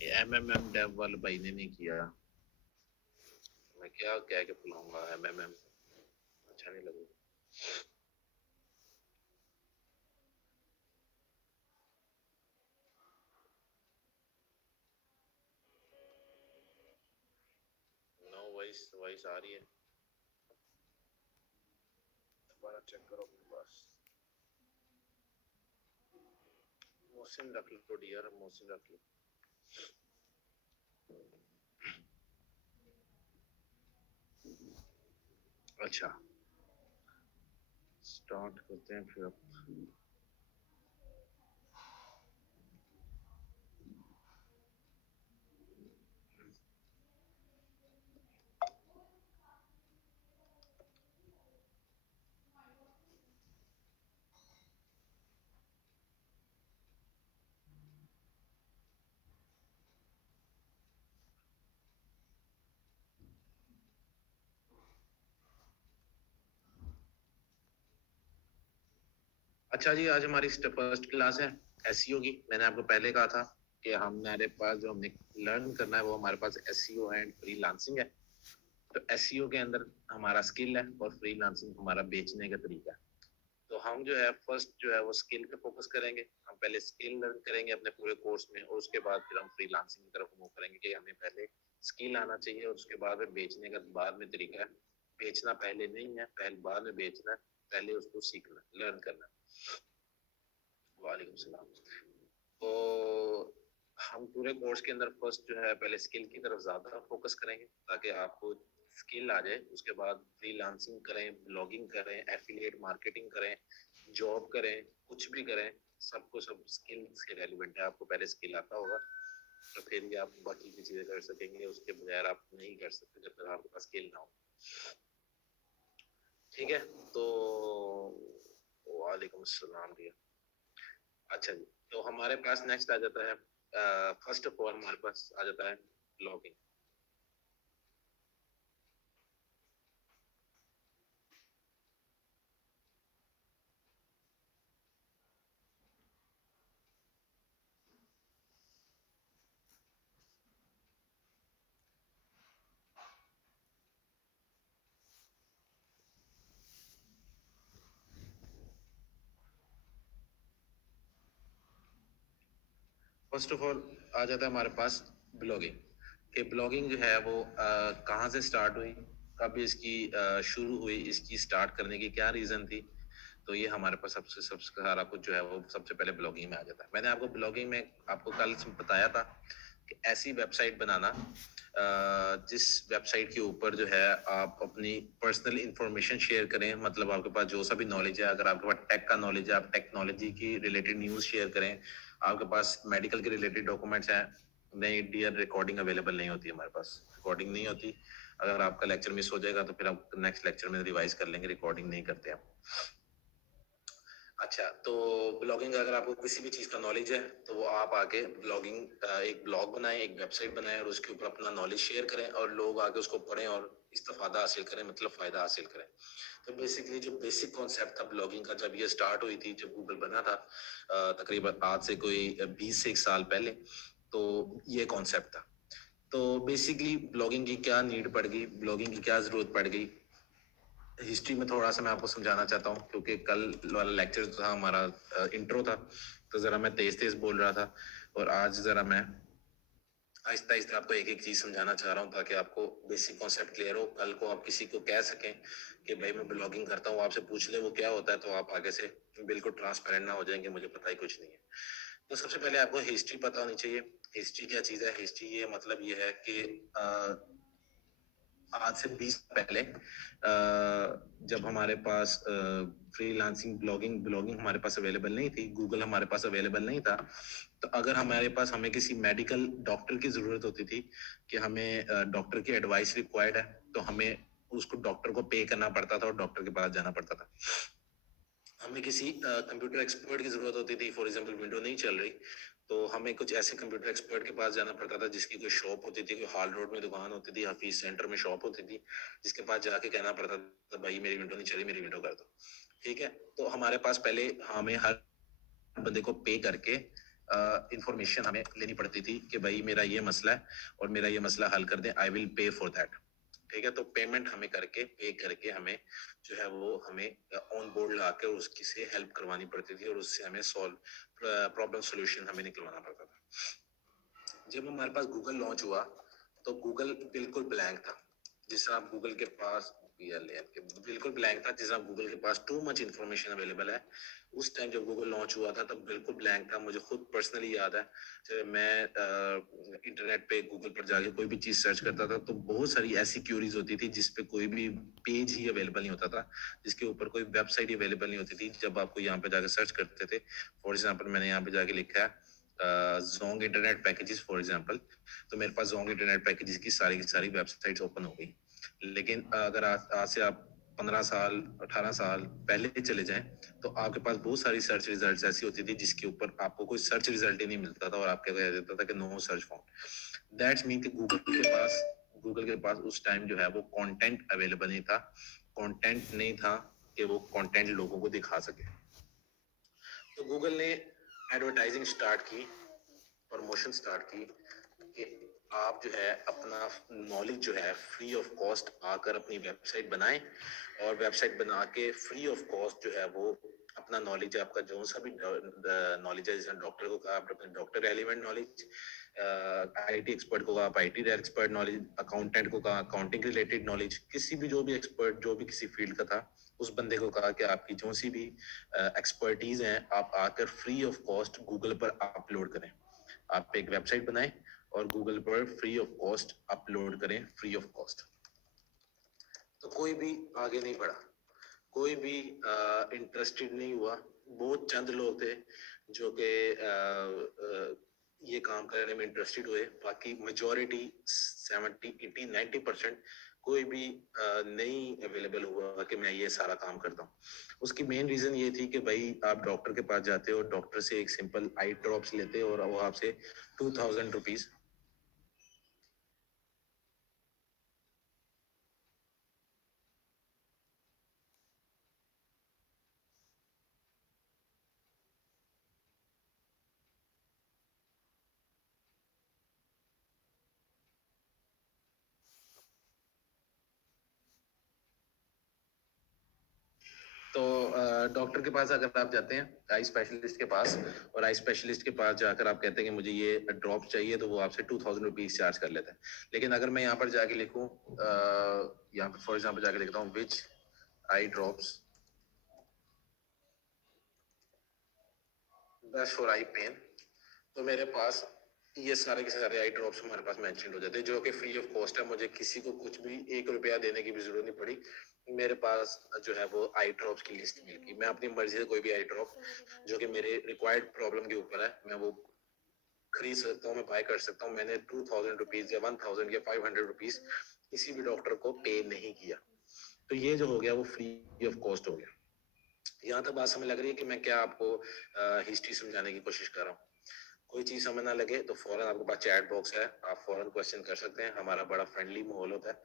MMM Dave वाले भाई ने नहीं किया, मैं क्या कह के बुलाऊंगा एमएमएम, अच्छा नहीं लगेगा। नो वॉइस, वॉइस आ रही है, दोबारा चेक करो अपने पास। मोहसिन रख लो डियर, मोहसिन रख लो। अच्छा स्टार्ट करते हैं फिर अब। अच्छा जी, आज हमारी फर्स्ट क्लास है एसईओ की। मैंने आपको पहले कहा था कि हमारे पास जो हमने लर्न करना है वो हमारे पास एसईओ एंड फ्रीलांसिंग है। तो एसईओ के अंदर हमारा स्किल है और फ्रीलांसिंग हमारा बेचने का तरीका है। तो हम जो है फर्स्ट जो है वो स्किल पे फोकस करेंगे। हम पहले स्किल लर्न करेंगे अपने पूरे कोर्स में, और उसके बाद फिर हम फ्रीलांसिंग की तरफ मूव करेंगे कि हमें पहले स्किल आना चाहिए और उसके बाद में बेचने का बाद में तरीका है। बेचना पहले नहीं है, पहले बाद में बेचना है, पहले उसको सीखना लर्न करना। वालेकुम सलाम। तो हम पूरे कोर्स के अंदर फर्स्ट जो है पहले स्किल की तरफ ज्यादा फोकस करेंगे ताकि आपको स्किल आ जाए। उसके बाद फ्रीलांसिंग करें, ब्लॉगिंग करें, एफिलिएट मार्केटिंग करें, जॉब करें, कुछ भी करें, सबको सब स्किल से रेलिवेंट है। आपको पहले स्किल आता होगा तो फिर ही आप बाकी की चीजें कर सकेंगे, उसके बगैर आप नहीं कर सकते जब तक आपके पास स्किल ना हो। ठीक है, तो वालेकुम अस्सलाम भैया। अच्छा जी, तो हमारे पास नेक्स्ट आ जाता है, फर्स्ट ऑफ ऑल हमारे पास आ जाता है ब्लॉगिंग। फर्स्ट ऑफ ऑल आ जाता है हमारे पास ब्लॉगिंग। कि ब्लॉगिंग जो है वो कहाँ से स्टार्ट हुई, कब इसकी शुरू हुई, इसकी स्टार्ट करने की क्या रीजन थी। तो ये हमारे पास सबसे सबसे सारा कुछ जो है वो सबसे पहले ब्लॉगिंग में आ जाता है। मैंने आपको ब्लॉगिंग में आपको कल बताया था कि ऐसी वेबसाइट बनाना जिस वेबसाइट के ऊपर जो है आप अपनी पर्सनल इंफॉर्मेशन शेयर करें। मतलब आपके पास जो सा भी नॉलेज है, अगर आपके पास टेक का नॉलेज है आप टेक्नोलॉजी की रिलेटेड न्यूज़ शेयर करें। आपके पास मेडिकल के रिलेटेड डॉक्यूमेंट्स हैं, नहीं डियर रिकॉर्डिंग अवेलेबल नहीं होती हमारे पास, रिकॉर्डिंग नहीं होती। अगर आपका लेक्चर मिस हो जाएगा तो फिर आप नेक्स्ट लेक्चर में रिवाइज कर लेंगे, रिकॉर्डिंग नहीं करते हम। अच्छा, तो ब्लॉगिंग अगर आपको किसी भी चीज का नॉलेज है तो वो आप आके ब्लॉगिंग एक ब्लॉग बनाएं, एक वेबसाइट बनाएं और उसके ऊपर अपना नॉलेज शेयर करें और लोग आके उसको पढ़ें और इस्तेफादा हासिल करें, मतलब फायदा हासिल करें। तो बेसिकली जो बेसिक कॉन्सेप्ट था ब्लॉगिंग का जब ये स्टार्ट हुई थी, जब गूगल बना था तकरीबन आज से कोई 20 से 1 साल पहले, तो ये कॉन्सेप्ट था। तो बेसिकली ब्लॉगिंग की क्या नीड पड़ गई, ब्लॉगिंग की क्या जरूरत पड़ गई, हिस्ट्री में थोड़ा सा मैं आपको समझाना चाहता हूँ क्योंकि कल वाला लेक्चर जो था हमारा इंट्रो था, तो जरा मैं तेज तेज बोल रहा था और आज जरा मैं आहिस्ता आहिस्ता आपको एक एक चीज समझाना चाह रहा हूँ ताकि आपको बेसिक कॉन्सेप्ट क्लियर हो। कल को आप किसी को कह सकें कि भाई मैं ब्लॉगिंग करता हूँ, आपसे पूछ ले वो क्या होता है, तो आप आगे से बिल्कुल ट्रांसपेरेंट ना हो जाएंगे, मुझे पता ही कुछ नहीं है। तो सबसे पहले आपको हिस्ट्री पता होनी चाहिए। हिस्ट्री क्या चीज है, हिस्ट्री ये मतलब ये है कि आज से 20 पहले जब हमारे पास फ्रीलांसिंग ब्लॉगिंग ब्लॉगिंग हमारे पास अवेलेबल नहीं थी, गूगल हमारे पास अवेलेबल नहीं था, तो अगर हमारे पास हमें किसी मेडिकल डॉक्टर की जरूरत होती थी कि हमें डॉक्टर की एडवाइस रिक्वायर्ड है, तो हमें उसको डॉक्टर को पे करना पड़ता था और डॉक्टर के पास जाना पड़ता था। हमें किसी कंप्यूटर एक्सपर्ट की जरूरत होती थी, फॉर एग्जांपल विंडो नहीं चल रही तो हमें कुछ ऐसे कंप्यूटर एक्सपर्ट के पास जाना पड़ता था जिसकी कोई शॉप होती थी, कोई हॉल रोड में दुकान होती थी, हफीज सेंटर में शॉप होती थी, जिसके पास जाके कहना पड़ता था भाई मेरी विंडो नहीं चली, मेरी विंडो कर दो। ठीक है, तो हमारे पास पहले हमें हर बंदे को पे करके इंफॉर्मेशन हमें लेनी पड़ती थी कि भाई मेरा ये मसला है और मेरा ये मसला हल कर दें, I will pay for that. ठीक है, तो पेमेंट हमें करके पे करके हमें जो है वो हमें ऑन बोर्ड ला के उसकी से हेल्प करवानी पड़ती थी और उससे हमें सॉल्व प्रॉब्लम सोल्यूशन हमें निकलवाना पड़ता था। जब हमारे पास गूगल लॉन्च हुआ तो गूगल बिल्कुल ब्लैंक था। जिस तरह गूगल के पास बिल्कुल ब्लैंक था, जिस तरह गूगल के पास टू मच इंफॉर्मेशन अवेलेबल है। उस टाइम जब गूगल लॉन्च हुआ था तब बिल्कुल ब्लैंक था। मुझे खुद पर्सनली याद है जब मैं इंटरनेट पे गूगल पर जाके कोई भी चीज सर्च करता था तो बहुत सारी ऐसी क्यूरीज होती थी जिस पे कोई भी पेज ही अवेलेबल नहीं होता था, जिसके ऊपर कोई वेबसाइट ही अवेलेबल नहीं होती थी जब आपको यहाँ पे जाके सर्च करते थे। फॉर एग्जाम्पल मैंने यहाँ पे जाके लिखा है Jong internet packages for example, तो मेरे पास जोंग इंटरनेट पैकेजेस की सारी वेबसाइट्स ओपन हो गई। लेकिन अगर आज से आप 15 साल 18 साल पहले चले जाएं तो आपके पास बहुत सारी सर्च रिजल्ट्स ऐसी होती थी जिसके ऊपर आपको कोई सर्च रिजल्ट ही नहीं मिलता था और आपके कह देता था कि know search found. That's mean कि गूगल के पास उस टाइम जो है वो कंटेंट अवेलेबल नहीं था, कंटेंट नहीं था कि वो कंटेंट लोगों को दिखा सके। तो गूगल ने एडवर्टाइजिंग स्टार्ट की, प्रमोशन स्टार्ट की कि आप जो है अपना नॉलेज जो है फ्री ऑफ कॉस्ट आकर अपनी वेबसाइट बनाएं और वेबसाइट बना के फ्री ऑफ कॉस्ट जो है वो अपना नॉलेज, आपका जो सा भी नॉलेज है, जैसे डॉक्टर को कहा आप अपने doctor relevant knowledge, IT expert को कहा आप आईटी एक्सपर्ट नॉलेज, अकाउंटेंट को कहा अकाउंटिंग रिलेटेड नॉलेज, किसी भी जो भी एक्सपर्ट जो भी किसी फील्ड का था उस बंदे को कहा कि आपकी जो सी भी एक्सपर्टीज हैं आप आकर फ्री ऑफ कॉस्ट गूगल पर अपलोड करें। आप एक वेबसाइट बनाएं और गूगल पर फ्री ऑफ कॉस्ट अपलोड करें, फ्री ऑफ कॉस्ट। तो कोई भी आगे नहीं बढ़ा, कोई भी इंटरेस्टेड नहीं हुआ। बहुत चंद लोग थे जो कि ये काम करने में इंटरेस्टेड हुए, बाकी मेजोरिटी 70 80 90% कोई भी नहीं अवेलेबल हुआ कि मैं ये सारा काम करता हूँ। उसकी मेन रीजन ये थी कि भाई आप डॉक्टर के पास जाते हो, डॉक्टर से एक सिंपल आई ड्रॉप्स लेते हो और वो आपसे 2000 रुपीज। तो डॉक्टर के पास अगर आप जाते हैं आई स्पेशलिस्ट के पास और आई स्पेशलिस्ट के पास जाकर आप कहते हैं कि मुझे ये ड्रॉप चाहिए तो वो आपसे 2000 रुपीज चार्ज कर लेता है। लेकिन अगर मैं यहाँ पर जाके लिखूँ, यहाँ पर फॉर एग्जाम्पल जाके लिखता हूँ which eye drops best for eye pain, तो मेरे पास ये सारे के सारे आई ड्रॉप्स हमारे पास मेंशन हो जाते हैं जो कि फ्री ऑफ कॉस्ट है। मुझे किसी को कुछ भी 1 रुपया देने की भी जरूरत नहीं पड़ी। मेरे पास जो है वो आई ड्रॉप्स की लिस्ट मिल गई। मैं अपनी मर्जी से कोई भी आई ड्रॉप जो कि मेरे रिक्वायर्ड प्रॉब्लम के ऊपर है मैं वो खरीद सकता हूँ, मैं बाय कर सकता हूँ। मैंने 2000 रुपीज या 1000 या 500 रुपीज किसी भी डॉक्टर को पे नहीं किया। तो ये जो हो गया वो फ्री ऑफ कॉस्ट हो गया। यहाँ तक बात समझ लग रही है कि मैं क्या आपको हिस्ट्री समझाने की कोशिश कर रहा हूँ। कोई चीज समझ ना लगे तो फौरन आपके पास चैट बॉक्स है, आप फौरन क्वेश्चन कर सकते हैं। हमारा बड़ा फ्रेंडली माहौल होता है,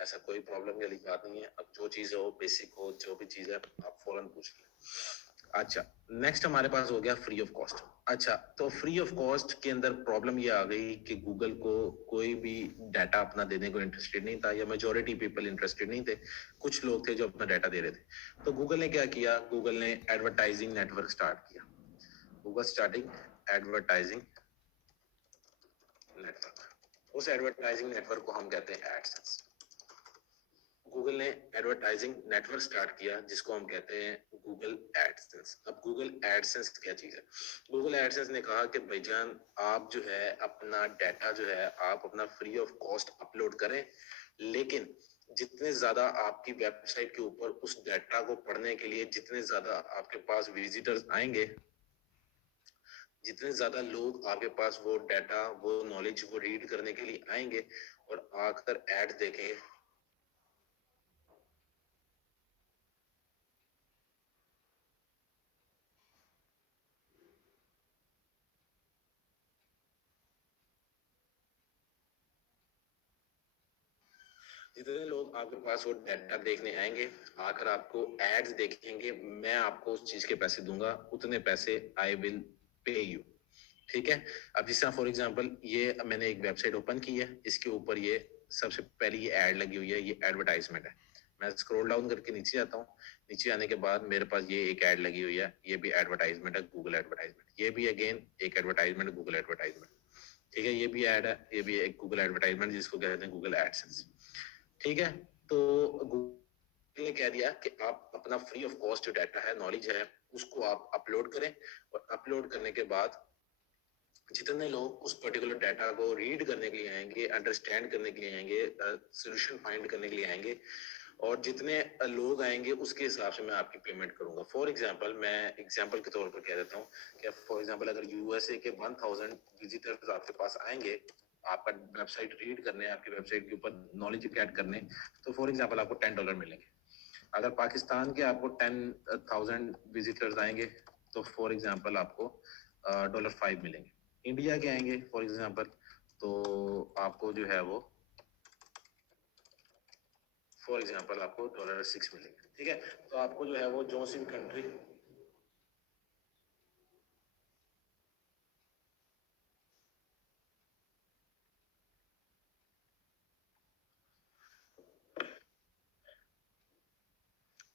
ऐसा कोई प्रॉब्लम वाली बात नहीं है। अब जो चीज हो बेसिक हो जो भी चीज है आप फौरन पूछ लें। अच्छा, नेक्स्ट हमारे पास हो गया फ्री ऑफ कॉस्ट। अच्छा, तो फ्री ऑफ कॉस्ट के अंदर प्रॉब्लम ये आ गई कि गूगल को कोई भी डाटा अपना देने को इंटरेस्टेड नहीं था या मेजोरिटी पीपल इंटरेस्टेड नहीं थे। कुछ लोग थे जो अपना डाटा दे रहे थे। तो गूगल ने क्या किया, गूगल ने एडवर्टाइजिंग नेटवर्क स्टार्ट किया। Google starting advertising network. उस एडवर्टाइजिंग नेटवर्क को हम कहते हैं एडसेंस। गूगल ने एडवर्टाइजिंग नेटवर्क स्टार्ट किया जिसको हम कहते हैं गूगल एडसेंस। अब गूगल एडसेंस क्या चीज है? गूगल एडसेंस ने कहा कि भाईजान आप जो है अपना डाटा जो है आप अपना फ्री ऑफ कॉस्ट अपलोड करें, लेकिन जितने ज्यादा आपकी वेबसाइट के ऊपर उस डाटा को पढ़ने के लिए जितने ज्यादा आपके पास विजिटर्स आएंगे, जितने ज्यादा लोग आपके पास वो डाटा वो नॉलेज वो रीड करने के लिए आएंगे और आकर एड देखेंगे, जितने लोग आपके पास वो डाटा देखने आएंगे आकर आपको एड्स देखेंगे, मैं आपको उस चीज के पैसे दूंगा, उतने पैसे आई विल पे यू। ठीक है। अब जिस तरह फॉर एग्जांपल ये मैंने एक वेबसाइट ओपन की है, इसके ऊपर ये सबसे पहले ये ऐड लगी हुई है, ये एडवर्टाइजमेंट है। मैं स्क्रॉल डाउन करके नीचे आता हूँ, नीचे आने के बाद मेरे पास ये एक ऐड लगी हुई है, ये भी एडवर्टाइजमेंट है, गूगल एडवर्टाइजमेंट। ये भी अगेन एक एडवर्टाइजमेंट, गूगल एडवर्टाइजमेंट। ठीक है, ये भी ऐड है, ये भी एक गूगल एडवर्टाइजमेंट जिसको कहते हैं गूगल एडसेंस। ठीक है, तो गूगल ने कह दिया कि आप अपना फ्री ऑफ कॉस्ट जो डाटा है, नॉलेज है, उसको आप अपलोड करें, और अपलोड करने के बाद जितने लोग उस पर्टिकुलर डाटा को रीड करने के लिए आएंगे, अंडरस्टैंड करने के लिए आएंगे, सोल्यूशन फाइंड करने के लिए आएंगे, और जितने लोग आएंगे उसके हिसाब से मैं आपकी पेमेंट करूंगा। फॉर एग्जांपल, मैं एग्जांपल के तौर पर कह देता हूँ कि फॉर एग्जांपल अगर यूएसए के 1000 विजिटर्स आपके पास आएंगे आपका वेबसाइट रीड करने, आपकी वेबसाइट के ऊपर नॉलेज गेट करने, तो फॉर एग्जांपल आपको $10 मिलेंगे। अगर पाकिस्तान के आपको 10,000 विजिटर्स आएंगे तो फॉर एग्जांपल आपको $5 मिलेंगे। इंडिया के आएंगे फॉर एग्जांपल तो आपको जो है वो फॉर एग्जांपल आपको $6 मिलेंगे। ठीक है, तो आपको जो है वो जो सी कंट्री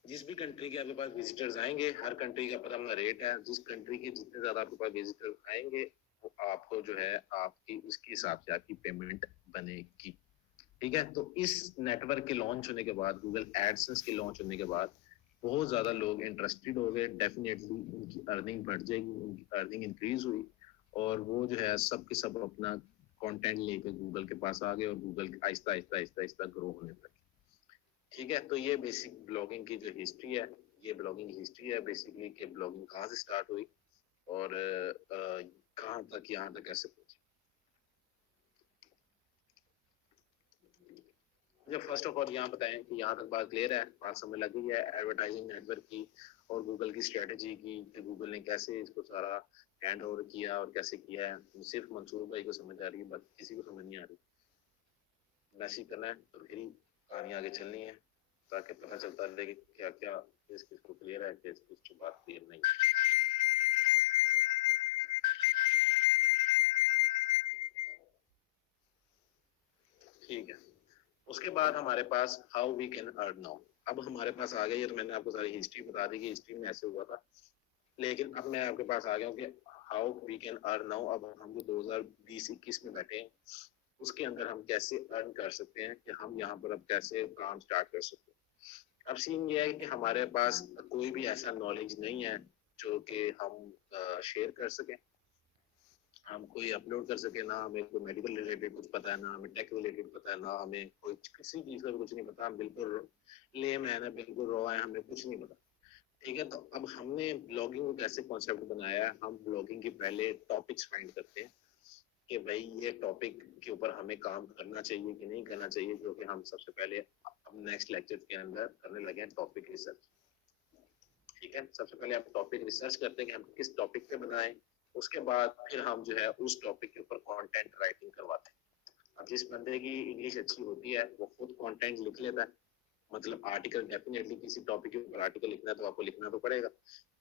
जिस भी कंट्री के आपके पास विजिटर्स आएंगे, हर कंट्री का अपना अपना रेट है। जिस कंट्री के जितने ज्यादा आपके पास विजिटर्स आएंगे वो आपको जो है आपकी उसके हिसाब से आपकी पेमेंट बनेगी। ठीक है, तो इस नेटवर्क के लॉन्च होने के बाद, गूगल एडसेंस के लॉन्च होने के बाद बहुत ज्यादा लोग इंटरेस्टेड हो गए। डेफिनेटली उनकी अर्निंग बढ़ जाएगी, उनकी अर्निंग इंक्रीज हुई, और वो जो है सब के सब अपना कंटेंट लेके गूगल के पास आ गए, और गूगल आहिस्ता आहिस्ता आहिस्ता आहिस्ता ग्रो होने लगे। ठीक है, तो ये बेसिक ब्लॉगिंग की जो हिस्ट्री है, ये ब्लॉगिंग हिस्ट्री है बेसिकली कि ब्लॉगिंग कहाँ से स्टार्ट हुई और कहाँ तक यहाँ तक कैसे पहुंची। मुझे फर्स्ट ऑफ ऑल यहाँ बताएं कि यहाँ तक बात क्लियर है, बात समझ लग गई है एडवर्टाइजिंग नेटवर्क की और गूगल की स्ट्रेटेजी की, कि गूगल ने कैसे इसको सारा हैंड ओवर किया और कैसे किया है। सिर्फ मंसूर भाई को समझ आ रही है, बाकी किसी को समझ नहीं आ रही। मैसेज करना है तो फिर ही कहानी आगे चलनी है, ताकि पता चलता रहे कि क्या क्या किस किस को क्लियर है, किस किस की बात क्लियर नहीं। ठीक है, उसके बाद हमारे पास how we can earn now. अब हमारे पास आ गई है, तो मैंने आपको सारी हिस्ट्री बता दी कि हिस्ट्री में ऐसे हुआ था, लेकिन अब मैं आपके पास आ गया हूँ कि how we can earn now. अब हम जो 2020-21 में बैठे हैं उसके अंदर हम कैसे अर्न कर सकते हैं, कि हम यहाँ पर अब कैसे काम स्टार्ट कर सकते हैं। अब सीन ये है कि हमारे पास कोई भी ऐसा नॉलेज नहीं है जो कि हम शेयर कर सकें, हम कोई अपलोड कर सके। ना हमें कोई मेडिकल रिलेटेड कुछ पता है, ना हमें टेक रिलेटेड पता है, ना हमें कोई किसी चीज का भी कुछ नहीं पता। हम बिल्कुल लेम है ना, बिल्कुल रॉ है, हमें कुछ नहीं पता। ठीक है, तो अब हमने ब्लॉगिंग को कैसे कॉन्सेप्ट बनाया है, हम ब्लॉगिंग के पहले टॉपिक्स फाइंड करते हैं कि भाई ये टॉपिक के ऊपर हमें काम करना चाहिए कि नहीं करना चाहिए, जो कि हम सबसे पहले अब नेक्स्ट लेक्चर के अंदर करने लगे हैं, टॉपिक रिसर्च। ठीक है, सबसे पहले हम टॉपिक रिसर्च करते हैं कि हम किस टॉपिक पे बनाएं। उसके बाद फिर हम जो है उस टॉपिक के ऊपर कंटेंट राइटिंग करवाते हैं। अब जिस बंदे की इंग्लिश अच्छी होती है वो खुद कंटेंट लिख लेता है, मतलब आर्टिकल, डेफिनेटली किसी टॉपिक के ऊपर आर्टिकल लिखना है तो आपको लिखना तो पड़ेगा।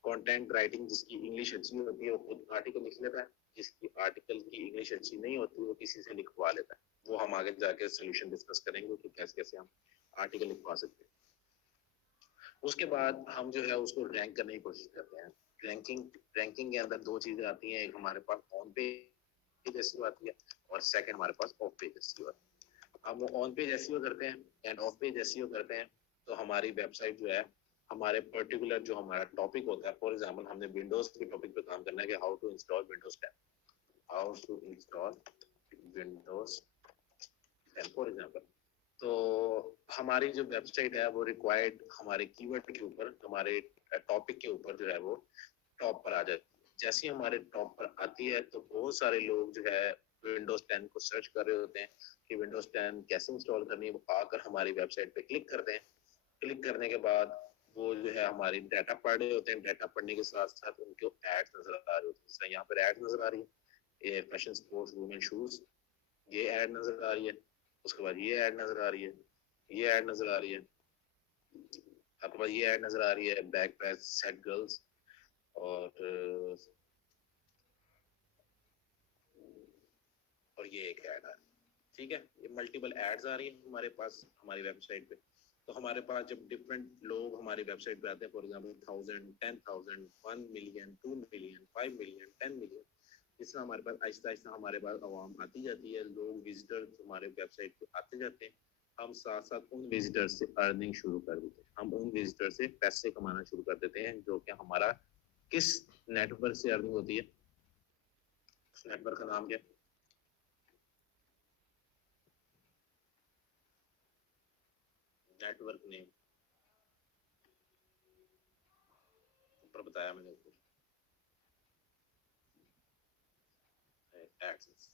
कंटेंट राइटिंग जिसकी इंग्लिश अच्छी होती है वो खुद आर्टिकल लिख लेता है, जिसकी आर्टिकल की इंग्लिश अच्छी नहीं होती वो किसी से लिखवा लेता है। वो हम आगे जाके सोल्यूशन डिस्कस करेंगे कि कैसे कैसे हम आर्टिकल लिखवा सकते हैं। उसके बाद हम जो है उसको रैंक करने की कोशिश करते हैं। रैंकिंग रैंकिंग के अंदर दो चीजें आती हैं, एक हमारे पास ऑन पेज एसईओ आती है, और सेकंड हमारे पास ऑफ पेज एसईओ आती है। हम ऑन पेज एसईओ करते हैं एंड ऑफ पेज एसईओ करते हैं, तो हमारी वेबसाइट जो है, हमारे पर्टिकुलर जो हमारा टॉपिक होता है, फॉर एग्जांपल हमने विंडोज के टॉपिक पे काम करना है कि how to install Windows 10, how to install Windows 10 for example. तो हमारी जो वेबसाइट है वो रिक्वायर्ड हमारे कीवर्ड के ऊपर, हमारे टॉपिक के ऊपर जो है वो टॉप पर आ जाती है। जैसे ही हमारे टॉप पर आती है तो बहुत सारे लोग जो है विंडोज 10 को सर्च कर रहे होते हैं कि विंडोज 10 कैसे इंस्टॉल करनी है, वो आकर हमारी वेबसाइट पे क्लिक करते हैं। क्लिक करने के बाद वो जो है हमारी डाटा पढ़ रहे होते हैं, डाटा पढ़ने के साथ साथ उनको एड्स नजर आ रहे होते हैं। यहाँ पर एड्स नजर आ रही है, ये फैशन स्पोर्ट्स वुमेन शूज, ये एड नजर आ रही है। उसके बाद ये ऐड नजर आ रही है, ये ऐड नजर आ रही है, आपके पास ये ऐड नजर आ रही है, बैक पैच सेट गर्ल्स, और और ये एक ऐड आ रही है, ठीक है। ये मल्टीपल एड्स आ रही है हमारे पास हमारी वेबसाइट पे। तो हमारे पास जब डिफरेंट लोग हमारी वेबसाइट पे आते हैं, for example 1000, 10,000, 1 million, 2 million, 5 million, 10 million, इस तरह हमारे पास आहिस्ता आहिस्ता हमारे पास आवाम आती जाती है, लोग विजिटर्स हमारे वेबसाइट पे आते जाते हैं। हम साथ साथ उन विजिटर से अर्निंग शुरू कर देते हैं, हम उन विजिटर से पैसे कमाना शुरू कर देते हैं, जो कि हमारा किस नेटवर्क से अर्निंग होती है, उस नेटवर्क का नाम क्या है? नेटवर्क नेम ऊपर बताया मैंने, ऊपर एडसेंस,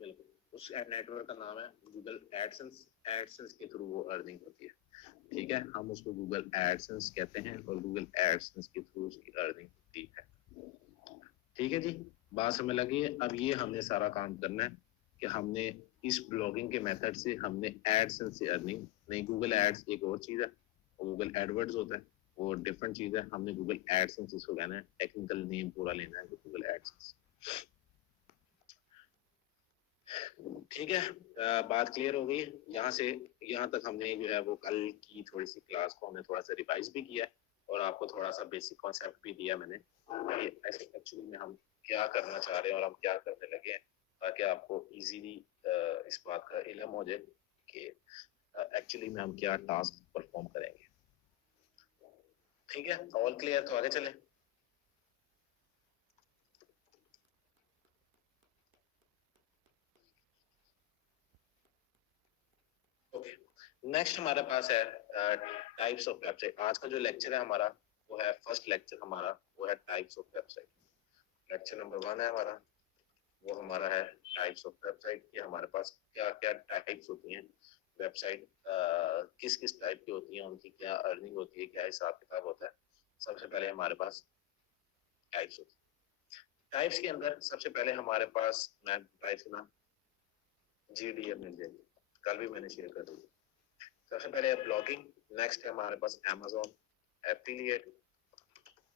बिल्कुल उस नेटवर्क का नाम है गूगल एडसेंस। एडसेंस के थ्रू वो अर्निंग होती है, ठीक है। हम उसको गूगल एडसेंस कहते हैं और गूगल एडसेंस के थ्रू उसकी अर्निंग होती है, ठीक है जी। बात समझ लगी है। अब ये हमने सारा काम करना है कि हमने इस ब्लॉगिंग के मेथड से हमने एडसेंस से अर्निंग नहीं, गूगल एड्स एक और चीज है, गूगल एडवर्ड्स होता है वो डिफरेंट चीज है। हमने गूगल एडसेंस इसको कहना है, टेक्निकल नेम पूरा लेना है गूगल एडसेंस, ठीक है। बात क्लियर हो गई यहाँ से, यहाँ तक हमने जो है वो कल की थोड़ी सी क्लास को हमने थोड़ा सा रिवाइज भी किया है और आपको थोड़ा सा बेसिक कॉन्सेप्ट भी दिया मैंने कि एक्चुअली में हम क्या करना चाह रहे हैं और हम क्या करने लगे हैं, ताकि आपको इजीली इस बात का इल्म हो जाए कि एक्चुअली में हम क्या टास्क परफॉर्म करेंगे, ठीक है। ऑल क्लियर, तो आगे चले। ओके, नेक्स्ट हमारे पास है टाइप्स ऑफ वेबसाइट। आज का जो लेक्चर है हमारा वो है फर्स्ट लेक्चर हमारा, वो है types of website. Lecture number 1 है हमारा, वो हमारा है टाइप्स ऑफ वेबसाइट। ये हमारे पास क्या क्या टाइप्स होती हैं वेबसाइट, किस किस टाइप की होती हैं, उनकी क्या अर्निंग होती है, क्या हिसाब किताब होता है। सबसे पहले हमारे पास टाइप्स होती है। टाइप्स के अंदर सबसे पहले हमारे पास, मैं टाइप्स ना GDM मिल जाएगी, कल भी मैंने शेयर कर दी। सबसे पहले है ब्लॉगिंग, नेक्स्ट है हमारे पास Amazon एफिलिएट,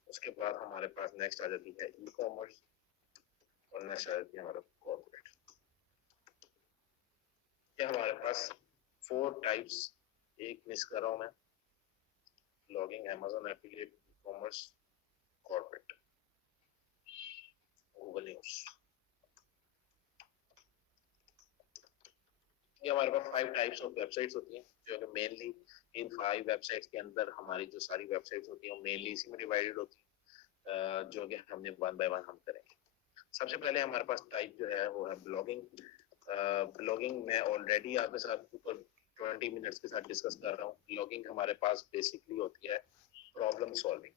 उसके बाद हमारे पास नेक्स्ट आ जाती है ई कॉमर्स और नेक्स्ट आ जाती है हमारा कॉर्पोरेट। ये हमारे पास 4 टाइप्स, एक मिस कर रहा हूं मैं, blogging, Amazon affiliate, e commerce, corporate, Google news. ये हमारे पास 5 टाइप्स ऑफ वेबसाइट्स होती हैं, जो कि मेनली इन 5 वेबसाइट्स के अंदर हमारी जो सारी वेबसाइट्स होती हैं वो मेनली इसी में डिवाइडेड होती है, जो कि हमने वन बाय वन हम करेंगे। सबसे पहले हमारे पास टाइप जो है वो है ब्लॉगिंग। ब्लॉगिंग मैं ऑलरेडी आपके साथ 20 मिनट्स के साथ डिस्कस कर रहा हूँ। ब्लॉगिंग हमारे पास बेसिकली होती है problem solving.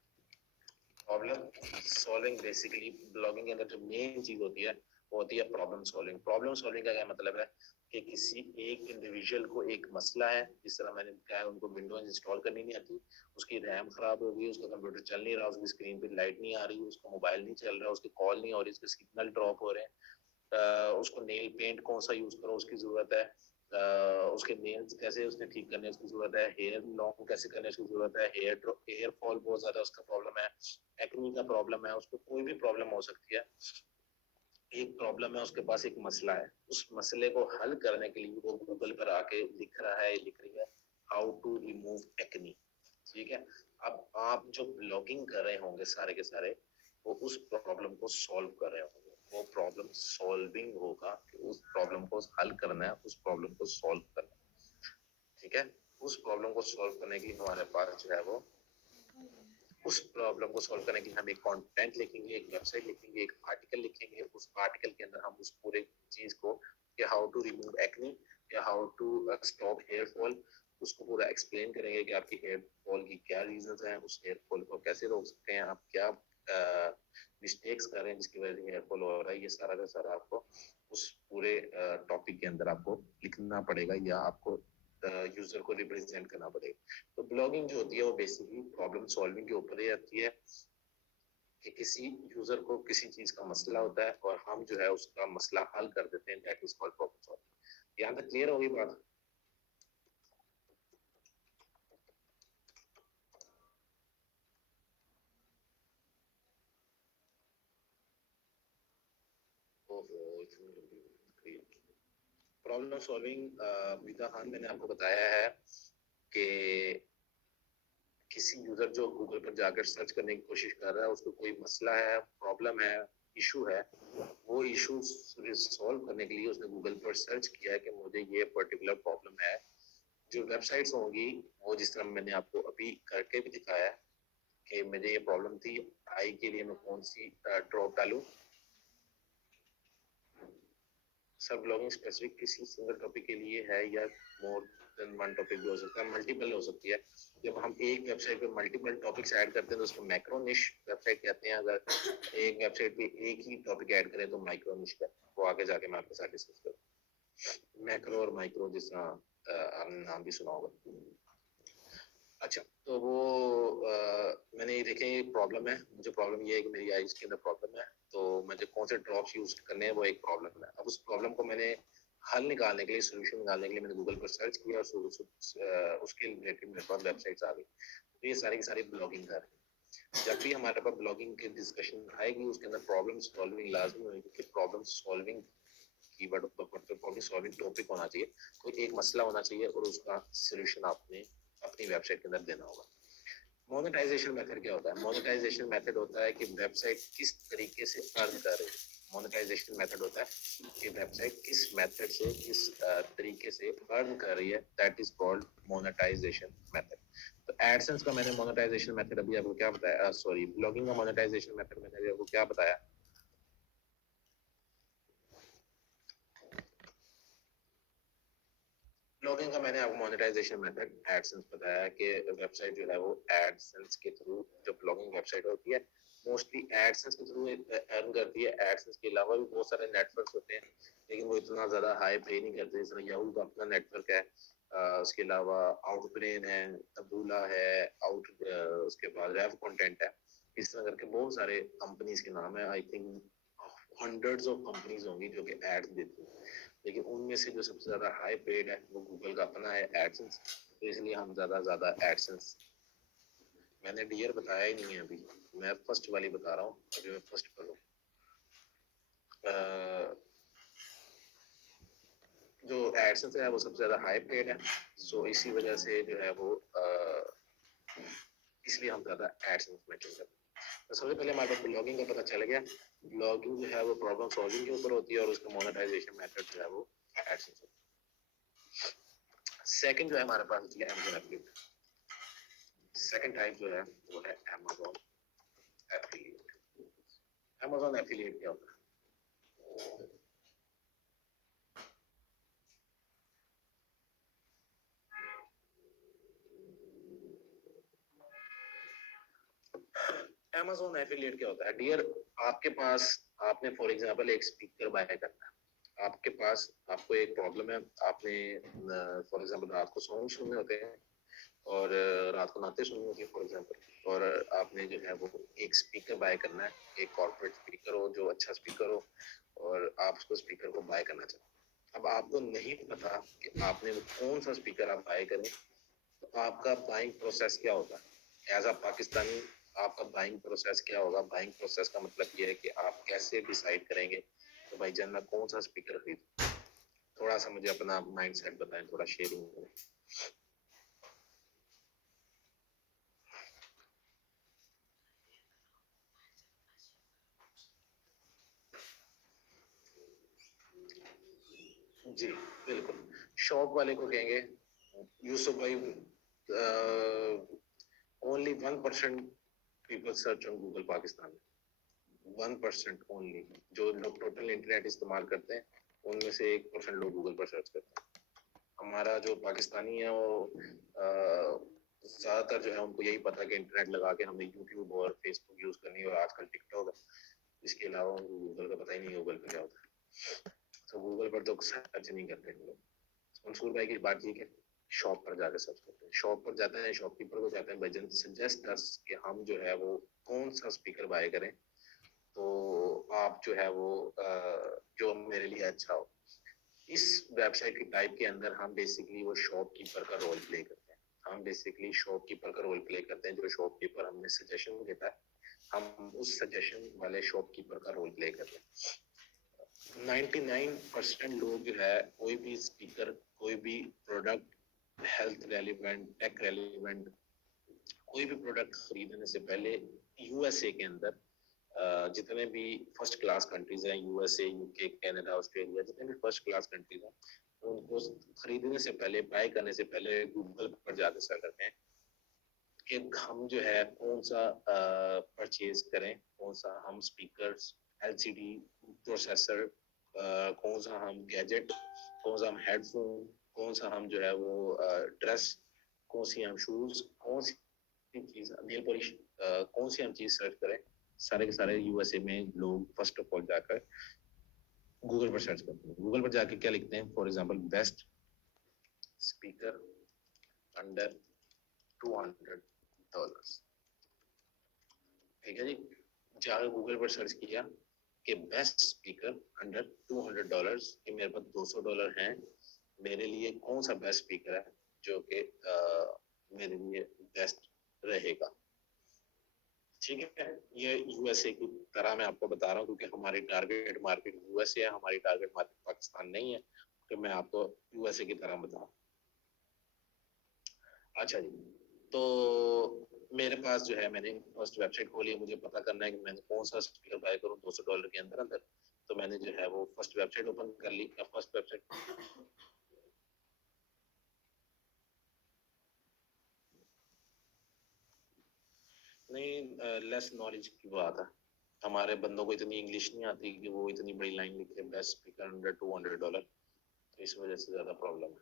Problem solving basically blogging के अंदर जो मेन चीज होती है वो होती है प्रॉब्लम सॉल्विंग। प्रॉब्लम सॉल्विंग का क्या मतलब है कि किसी एक इंडिविजुअल को एक मसला है, जिस तरह मैंने कहा है उनको विंडोज इंस्टॉल करनी नहीं आती, उसकी रैम खराब हो गई, उसका कंप्यूटर चल नहीं रहा, उसकी स्क्रीन पे लाइट नहीं आ रही, उसका मोबाइल नहीं चल रहा, उसकी कॉल नहीं हो रही, उसके सिग्नल ड्रॉप हो रहे हैं, उसको नेल पेंट कौन सा यूज करो उसकी जरूरत है, उसके नेल्स कैसे उसने ठीक करने उसकी जरूरत है, हेयर लॉन्ग कैसे करने उसकी जरूरत है, हेयर फॉल बहुत ज्यादा उसका प्रॉब्लम है, एक्नी का प्रॉब्लम है, उसको कोई भी प्रॉब्लम हो सकती है। एक प्रॉब्लम है, उसके पास एक मसला है, उस मसले को हल करने के लिए वो गूगल पर आके लिख रहा है, लिख रही है हाउ टू रिमूव एक्नी, ठीक है। अब आप जो ब्लॉगिंग कर रहे होंगे सारे के सारे, वो उस प्रॉब्लम को सॉल्व कर रहे होंगे, वो प्रॉब्लम सॉल्विंग होगा कि उस प्रॉब्लम को हल करना है, उस प्रॉब्लम को सॉल्व करना है, ठीक है। उस प्रॉब्लम को सॉल्व करने के लिए हमारे पास जो है वो, उस प्रॉब्लम को सॉल्व करने के लिए हम एक कंटेंट लिखेंगे, एक वेबसाइट लिखेंगे, एक आर्टिकल लिखेंगे। उस आर्टिकल के अंदर हम उस पूरे चीज को, कि हाउ टू रिमूव एक्नी या how to stop hair fall, उसको पूरा एक्सप्लेन करेंगे कि आपकी हेयर फॉल की क्या रीजंस हैं, उस हेयर फॉल को कैसे रोक सकते हैं, आप क्या मिस्टेक्स कर रहे हैं जिसकी वजह से हेयर फॉल हो रहा है। ये सारा का सारा आपको उस पूरे टॉपिक के अंदर आपको लिखना पड़ेगा या आपको यूजर को रिप्रेजेंट करना पड़ेगा। तो ब्लॉगिंग जो होती है वो बेसिकली प्रॉब्लम सॉल्विंग के ऊपर ही आती है, कि किसी यूजर को किसी चीज का मसला होता है और हम जो है उसका मसला हल कर देते हैं, that is called problem solving. यहाँ तक क्लियर होगी बात? प्रॉब्लम सॉल्विंग विदा खान, मैंने आपको बताया है कि किसी यूजर जो गूगल पर जाकर सर्च करने की कोशिश कर रहा है, उसको कोई मसला है, प्रॉब्लम है, इशू है, वो इशू सॉल्व करने के लिए उसने गूगल पर सर्च किया है कि मुझे ये पर्टिकुलर प्रॉब्लम है। जो वेबसाइट्स होंगी वो जिस तरह मैंने आपको अभी करके भी दिखाया है कि मुझे ये प्रॉब्लम थी, आई के लिए मैं कौन सी ड्रॉप डालूं। सब ब्लॉगिंग स्पेसिफिक किसी सिंगल टॉपिक के लिए है या मोर देन वन टॉपिक भी हो सकता है, मल्टीपल हो सकती है। जब हम एक वेबसाइट पे मल्टीपल टॉपिक्स ऐड करते हैं तो उसको मैक्रो निश वेबसाइट कहते हैं। अगर एक वेबसाइट पे एक ही टॉपिक ऐड करें तो माइक्रो निश का, वो आगे जाके मैं आपके साथ डिस्कस करूँ। मैक्रो और माइक्रो जिस तरह आपने नाम भी सुना होगा। अच्छा, तो वो मैंने ये देखे प्रॉब्लम है, मुझे प्रॉब्लम ये है कि मेरी आईज के अंदर प्रॉब्लम है, तो मुझे कौन से ड्रॉप्स यूज करने हैं वो एक प्रॉब्लम है। अब उस प्रॉब्लम को मैंने हल निकालने के लिए, सोल्यूशन निकालने के लिए मैंने गूगल पर सर्च किया और उसके रिलेटेड मेरे पास वेबसाइट्स आ गई। तो ये सारी की सारी ब्लॉगिंग कर रही है। जब भी हमारे पास ब्लॉगिंग की डिस्कशन आएगी उसके अंदर प्रॉब्लम सॉल्विंग लाजमी होगी, क्योंकि problem solving keyword problem solving topic होना चाहिए, कोई एक मसला होना चाहिए और उसका सोल्यूशन आपने अपनी वेबसाइट के अंदर देना होगा। मोनेटाइजेशन मेथड क्या होता है? मोनेटाइजेशन मेथड होता है कि वेबसाइट किस तरीके से अर्न कर रही है। मोनेटाइजेशन मेथड होता है कि वेबसाइट किस मेथड से, किस तरीके से अर्न कर रही है, that is called monetization method. तो एडसेंस का मैंने मोनेटाइजेशन मेथड अभी आपको क्या बताया, सॉरी ब्लॉगिंग का मोनेटाइजेशन मेथड मैंने अभी आपको क्या बताया। ब्लॉगिंग का मैंने आपको मोनेटाइजेशन मेथड एडसेंस बताया कि वेबसाइट जो है वो एडसेंस के थ्रू, जो ब्लॉगिंग वेबसाइट होती है मोस्टली एडसेंस के थ्रू अर्न करती है। एडसेंस के अलावा भी बहुत सारे नेटवर्क होते हैं, लेकिन वो इतना ज्यादा हाई पे नहीं करते। जैसे याहू का अपना नेटवर्क है, उसके अलावा आउटब्रेन है, अबूला है, उसके बाद रेव कंटेंट है। इस तरह करके बहुत सारे कंपनीज के नाम है। I think hundreds of companies होंगी जो कि एड्स देती हैं, लेकिन उनमें से जो सबसे ज्यादा हाई पेड है वो गूगल का अपना है एडसेंस। तो इसलिए हम ज्यादा एडसेंस, मैंने डियर बताया ही नहीं है अभी, मैं फर्स्ट वाली बता रहा हूँ, अभी मैं फर्स्ट पर हूँ। जो एडसेंस है वो सबसे ज्यादा हाई पेड है, सो इसी वजह से जो है वो इसलिए हम ज्यादा एडसेंस में चल जाते हैं। तो सबसे पहले हमारे पास ब्लॉगिंग का पता चल गया। ब्लॉगिंग जो है वो प्रॉब्लम सॉल्विंग के ऊपर होती है और उसका मोनेटाइजेशन मेथड जो है वो एडसेंस होता है। सेकंड जो है हमारे पास होती है अमेज़न एफिलिएट। सेकंड टाइप जो है वो है अमेज़न एफिलिएट। अमेज़न एफिलिएट क्या होता है? Amazon एफिलिएट क्या होता है? डियर, आपके पास, आपने फॉर एग्जांपल एक स्पीकर बाय करना है, आपके पास, आपको एक प्रॉब्लम है, आपने फॉर एग्जांपल रात को सॉन्ग सुनने होते हैं और रात को नाते सुननी होती है फॉर एग्जांपल, और आपने जो है वो एक स्पीकर बाय करना है, एक कॉर्पोरेट स्पीकर हो जो अच्छा स्पीकर हो, और आप उसको स्पीकर को बाय करना चाहते हैं। अब आपको नहीं पता कि आपने वो कौन सा स्पीकर आप बाय करें, तो आपका बाइंग प्रोसेस क्या होगा एज अ पाकिस्तानी? आपका बाइंग प्रोसेस क्या होगा? बाइंग प्रोसेस का मतलब ये है कि आप कैसे डिसाइड करेंगे तो भाई जान मैं कौन सा स्पीकर खरीदूं। थोड़ा सा मुझे अपना माइंडसेट बताएं, थोड़ा शेयरिंग करें। जी बिल्कुल, शॉप वाले को कहेंगे यूसुफ भाई, only 1% people search on Google Pakistan में, 1% ओनली। जो लोग टोटल इंटरनेट इस्तेमाल करते हैं उनमें से 1% लोग गूगल पर सर्च करते हैं। हमारा जो पाकिस्तानी है वो ज्यादातर जो है उनको यही पता है कि इंटरनेट लगा के हमें यूट्यूब और फेसबुक यूज करनी है और आजकल टिकटॉक है, इसके अलावा उनको गूगल का पता ही नहीं गूगल पे क्या होता है। तो गूगल पर तो सर्च नहीं करते हैं लोग। मंसूर भाई की बात ये है, शॉप पर जाकर सर्च करते हैं, शॉप पर जाते हैं, शॉपकीपर को जाते हैं, भजन सजेस्ट अस कि हम जो है वो कौन सा स्पीकर बाय करें तो आप जो है वो जो मेरे लिए अच्छा हो। इस वेबसाइट की टाइप के अंदर हम बेसिकली वो शॉपकीपर का रोल प्ले करते हैं। हम बेसिकली शॉपकीपर का रोल प्ले करते हैं, जो शॉपकीपर हमें सजेशन देता है हम उस सजेशन वाले शॉपकीपर का रोल प्ले करते हैं। 99% लोग जो है कोई भी स्पीकर, कोई भी product, health relevant, tech relevant, कोई भी प्रोडक्ट खरीदने से पहले यूएसए के अंदर जितने भी फर्स्ट क्लास कंट्रीज हैं, यूएसए, यूके, कनाडा, ऑस्ट्रेलिया, जितने भी फर्स्ट क्लास कंट्रीज हैं, उनको खरीदने से पहले, बाय करने से पहले गूगल पर जाकर सर्च करते हैं कि हम जो है कौन सा परचेज करें, कौन सा हम स्पीकर्स, एलसीडी, प्रोसेसर, कौन सा हम गैजेट, कौन सा हम हेडफोन, कौन सा हम जो है वो ड्रेस, कौन सी हम शूज, कौन सी चीज, नेल पॉलिश, कौन सी हम चीज सर्च करें। सारे के सारे यूएसए में लोग फर्स्ट ऑफ ऑल जाकर गूगल पर सर्च करते हैं। गूगल पर जाके क्या लिखते हैं, for example best speaker under $200। ठीक है जी, जाकर गूगल पर सर्च किया कि बेस्ट स्पीकर अंडर $200, कि मेरे पास $200 हैं, मेरे लिए कौन सा बेस्ट स्पीकर है जो कि मेरे लिए बेस्ट रहेगा। ठीक है, ये यूएसए की तरह मैं आपको बता रहा हूँ क्योंकि हमारी टारगेट मार्केट यूएसए है, हमारी टारगेट मार्केट पाकिस्तान नहीं है, तो मैं आपको यूएसए की तरह बताऊँ। अच्छा जी, तो मेरे पास जो है, मैंने फर्स्ट वेबसाइट खोली है, मुझे पता करना है कि मैंने कौन सा स्पीकर बाय करूँ $200 के अंदर अंदर। तो मैंने जो है वो फर्स्ट वेबसाइट ओपन कर ली। फर्स्ट वेबसाइट नहीं, लेस नॉलेज की बात है, हमारे बंदों को इतनी इंग्लिश नहीं आती कि वो इतनी बड़ी लाइन लिखे बेस्ट स्पीकर अंडर $200, तो इस वजह से ज्यादा प्रॉब्लम है।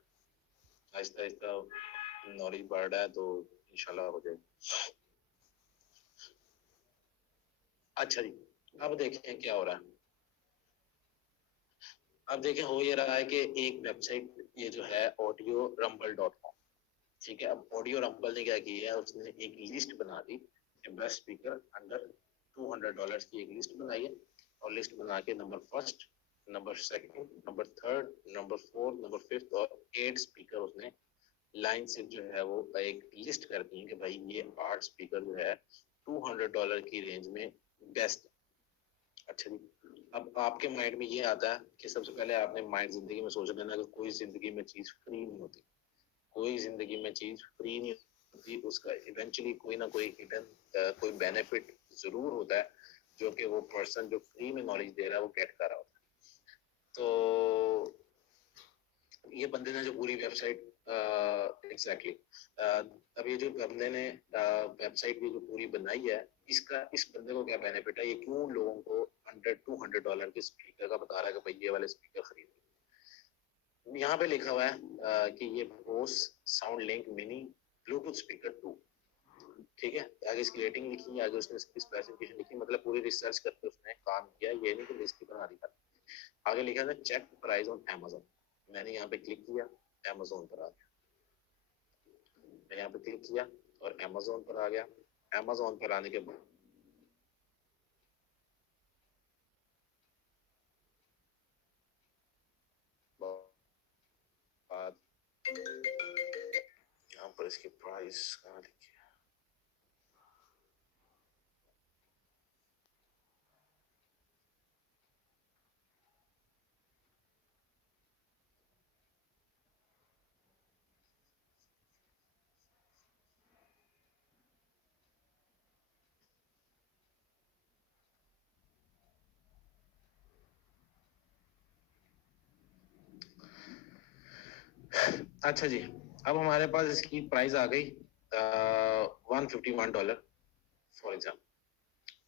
आहिस्ता आहिस्ता नॉलेज बढ़ रहा है तो इंशाल्लाह हो जाएगा। अच्छा जी, अब देखें क्या हो रहा है। अब देखें हो ये रहा है कि एक वेबसाइट ये जो है audiorumble.com, ठीक है। अब ऑडियो रंबल ने क्या किया है, उसने एक लिस्ट बना दी, बेस्ट स्पीकर अंडर $200 की एक लिस्ट बनाई है, और लिस्ट बना के number first, number second, number third, number fourth, number fifth और 8 स्पीकर उसने लाइन से जो है वो एक लिस्ट कर दी कि भाई ये 8 स्पीकर जो है $200 की रेंज में बेस्ट। अच्छा जी, अब आपके माइंड में ये आता है कि सबसे पहले आपने माइंड जिंदगी में सोच लेना कि कोई जिंदगी में चीज फ्री नहीं होती, कोई जिंदगी में चीज फ्री नहीं होती, उसका इवेंचुअली कोई ना कोई हिडन कोई बेनिफिट जरूर होता है जो कि वो पर्सन जो फ्री में नॉलेज दे रहा है वो गेट कर रहा होता है। तो ये बंदे ने जो पूरी वेबसाइट एग्जैक्टली अब ये जो बंदे ने वेबसाइट भी जो पूरी बनाई है, इसका इस बंदे को क्या बेनिफिट है, ये क्यों लोगों को अंडर $200 के स्पीकर का बता रहा है कि भाई ये वाले स्पीकर खरीदो। यहाँ पे लिखा हुआ है कि ये Bose sound link mini Bluetooth speaker 2, ठीक है। आगे इसकी रेटिंग लिखी है, आगे उसने इसकी स्पेसिफिकेशन लिखी, मतलब पूरी रिसर्च करके उसने काम किया, ये नहीं कि लिस्ट ही बना दी। आगे लिखा था चेक प्राइस ऑन Amazon, मैंने यहाँ पे क्लिक किया, Amazon पर आ गया, मैं यहाँ पे क्लिक किया और Amazon पर आ गया। Amazon पर आने के बाद यहाँ पर इसकी प्राइस कहाँ लिखी है, अच्छा जी, अब हमारे पास इसकी प्राइस आ गई $151 फॉर एग्जाम्पल,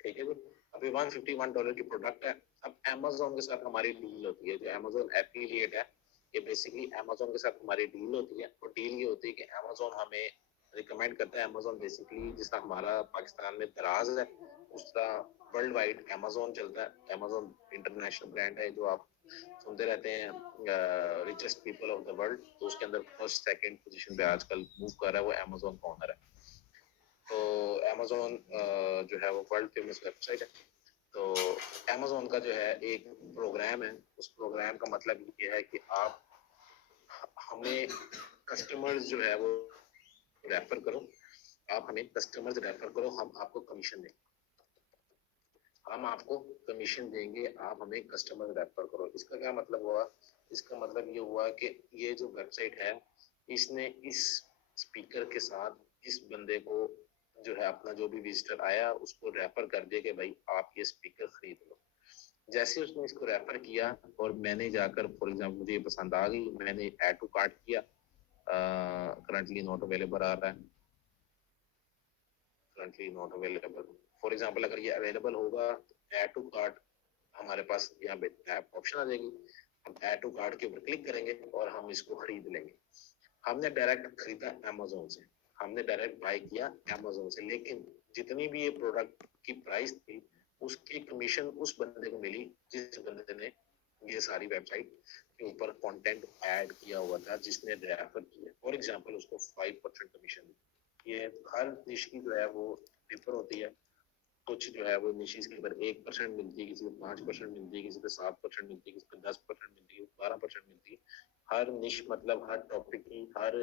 ठीक है जी। अभी $151 की प्रोडक्ट है। अब Amazon के साथ हमारी डील होती है, जो Amazon एफिलिएट है, ये बेसिकली Amazon के साथ हमारी डील होती है, और डील ये होती है कि Amazon हमें रिकमेंड करता है। Amazon बेसिकली जिस तरह हमारा पाकिस्तान में दराज है, उस तरह वर्ल्ड वाइड Amazon चलता है। Amazon इंटरनेशनल ब्रांड है जो आप सुनते रहते हैं, richest people of the world, तो उसके अंदर फर्स्ट सेकंड पोजीशन पे आजकल मूव कर रहा है वो Amazon का ओनर है। तो Amazon जो है वो वर्ल्ड फेमस वेबसाइट है। तो Amazon का जो है एक प्रोग्राम है, उस प्रोग्राम का मतलब ये है कि आप हमें कस्टमर्स जो है वो रेफर करो, आप हमें कस्टमर्स रेफर करो, हम आपको कमीशन दें। हम आपको कमीशन देंगे, आप हमें कस्टमर रेफर करो। इसका क्या मतलब हुआ? इसका मतलब ये हुआ कि ये जो वेबसाइट है, इसने इस स्पीकर के साथ इस बंदे को जो है अपना जो भी विजिटर आया उसको रेफर कर दिया कि भाई आप ये स्पीकर खरीद लो। जैसे उसने इसको रेफर किया और मैंने जाकर फॉर एग्जांपल मुझे ये पसंद आ गई, मैंने ऐड टू कार्ट किया, करंटली नॉट अवेलेबल आ रहा है, currently not available. For example अगर ये अवेलेबल होगा तो ऐड टू कार्ट हमारे पास यहाँ पे ऐप ऑप्शन आ जाएगी, हम ऐड टू कार्ट के ऊपर क्लिक करेंगे और हम इसको खरीद लेंगे। हमने डायरेक्ट खरीदा अमेजोन से, हमने डायरेक्ट बाय किया अमेजोन से, लेकिन जितनी भी ये प्रोडक्ट की प्राइस थी उसकी कमीशन उस बंदे को मिली जिस बंदे ने ये सारी वेबसाइट के ऊपर कंटेंट ऐड किया हुआ था, जिसने रेफर किया। फॉर एग्जांपल उसको 5% कमीशन। ये हर निश की जो है वो डिफर होती है, कुछ जो है वो निशीज के ऊपर 1% मिलती है, किसी को 5% मिलती है, किसी को 7% मिलती है, किसी को 10% मिलती है, 12% मिलती है। हर निश मतलब हर टॉपिक की हर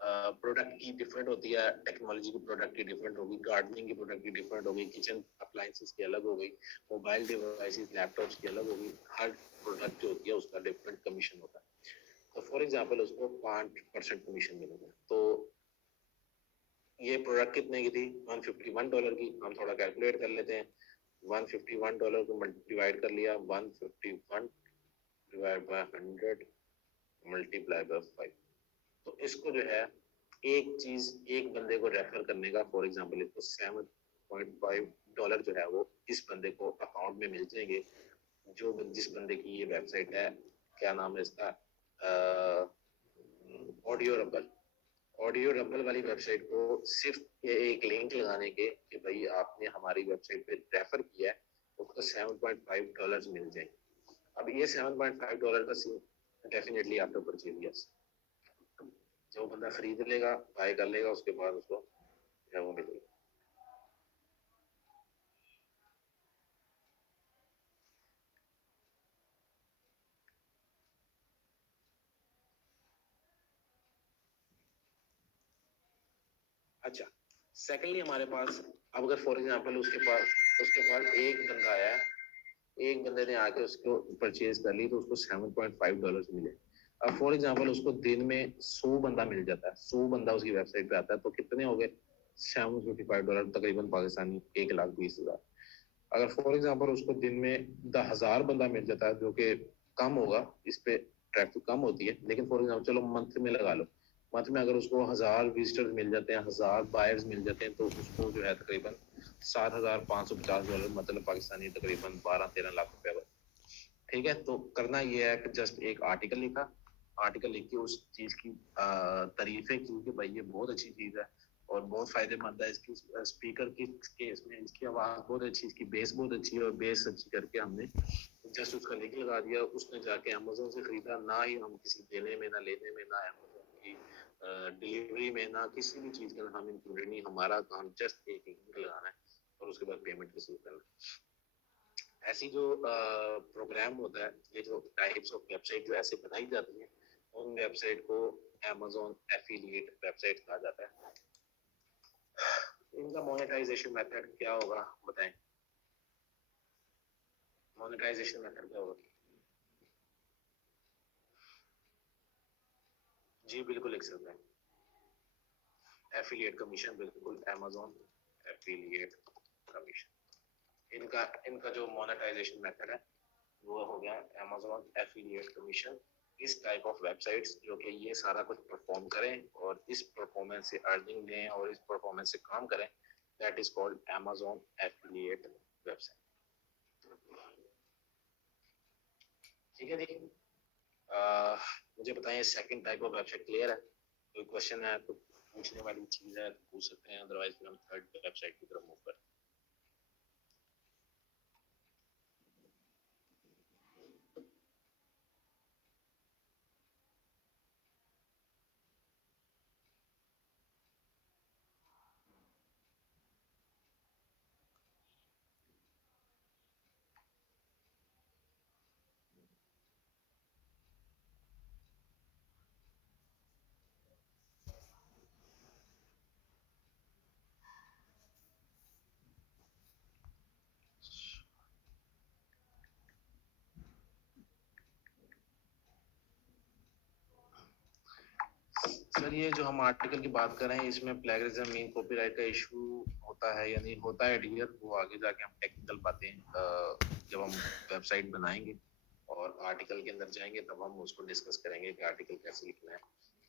प्रोडक्ट की डिफरेंट होती है, टेक्नोलॉजी की प्रोडक्ट की डिफरेंट होगी, गार्डनिंग की प्रोडक्ट की डिफरेंट होगी, किचन अप्लायंसेस की अलग हो गई, मोबाइल डिवाइसेस लैपटॉप्स की अलग होगी। हर प्रोडक्ट जो होती है उसका डिफरेंट कमीशन होता है। तो फॉर एग्जांपल उसको 5% कमीशन मिलेगा। तो ये प्रोडक्ट कितने की थी? $151 की। हम थोड़ा कैलकुलेट कर लेते हैं। $151 को डिवाइड कर लिया, 151 डिवाइड बाय 100 मल्टीप्लाई बाय 5। तो इसको जो है एक चीज एक बंदे को रेफर करने का, फॉर एग्जांपल इसको $7.5 जो है वो इस बंदे को अकाउंट में मिल जाएंगे। जो जिस बंदे की ये वेबसाइट है, क्या नाम है इसका, ऑडियो रबल। ऑडियो रबल वाली वेबसाइट को सिर्फ ये एक लिंक लगाने के कि भाई आपने हमारी वेबसाइट पे रेफर किया है, उसको $7.5 मिल जाएंगे। अब ये $7.5 का डेफिनेटली आफ्टर परचेज, यस, जो बंदा खरीद लेगा बाय कर लेगा उसके बाद उसको है वो मिलेगा। अच्छा, सेकेंडली हमारे पास अब अगर फॉर एग्जांपल उसके पास एक बंदा आया है, एक बंदे ने आके उसको परचेज कर ली तो उसको $7.5 मिले। अब फॉर एग्जांपल उसको दिन में 100 बंदा मिल जाता है, 100 बंदा उसकी वेबसाइट पे आता है, तो कितने हो गए? $755, तकरीबन पाकिस्तानी 1,20,000। अगर फॉर एग्जांपल उसको दिन में 10,000 बंदा मिल जाता है, जो कि कम होगा, इस पे ट्रैफिक कम होती है, लेकिन फॉर एग्जांपल चलो मंथ में लगा लो, मंथ में अगर उसको 1,000 विजिटर्स मिल जाते हैं, 1,000 बायर्स मिल जाते हैं, तो उसको जो है तकरीबन $7,550, मतलब पाकिस्तानी तकरीबन 12-13 लाख रुपए। ठीक है, तो करना ये है कि जस्ट एक आर्टिकल लिखा, आर्टिकल लिख के उस चीज की तारीफें की कि भाई ये बहुत अच्छी चीज है और बहुत फायदेमंद है। इसकी स्पीकर की केस में इसकी आवाज बहुत अच्छी, इसकी बेस बहुत अच्छी है, और बेस अच्छी करके हमने जस्ट उसका लिंक लगा दिया। उसने जाके अमेजोन से खरीदा, ना ही हम किसी देने में ना लेने में, ना अमेजोन की डिलीवरी में, ना किसी भी चीज का हम इंक्लूडेड नहीं। हमारा काम जस्ट एक लिंक लगाना है और उसके बाद पेमेंट रिसीव करना है। ऐसी जो प्रोग्राम होता है, ये जो टाइप्स ऑफ वेबसाइट जो ऐसे बनाई जाती है, उन वेबसाइट को अमेजोन एफिलिएट वेबसाइट कहा जाता है। इनका मोनेटाइजेशन मेथड क्या होगा बताएं? मोनेटाइजेशन मेथड क्या होगा? जी बिल्कुल लिख सकते हैं। एफिलिएट कमीशन, बिल्कुल, अमेजोन एफिलिएट कमीशन। इनका इनका जो मोनेटाइजेशन मेथड है वो हो गया अमेजोन एफिलिएट कमीशन। इस टाइप ऑफ वेबसाइट्स जो कि ये सारा कुछ परफॉर्म करें और इस परफॉर्मेंस से अर्निंग लें और इस परफॉर्मेंस से काम करें, that is called Amazon affiliate website. ठीक है जी। मुझे बताएं second type of website clear है? कोई क्वेश्चन है तो पूछने वाली चीज है तो पूछ सकते हैं, अदरवाइज फिर हम थर्ड वेबसाइट की तरफ मूव करते हैं। सर ये जो हम आर्टिकल की बात कर रहे हैं इसमें प्लेगरिज्म मीन कॉपीराइट का इशू होता है या नहीं होता है डियर, वो आगे जाके हम टेक्निकल बातें जब हम वेबसाइट बनाएंगे और आर्टिकल के अंदर जाएंगे तब हम उसको डिस्कस करेंगे कि आर्टिकल कैसे लिखना है,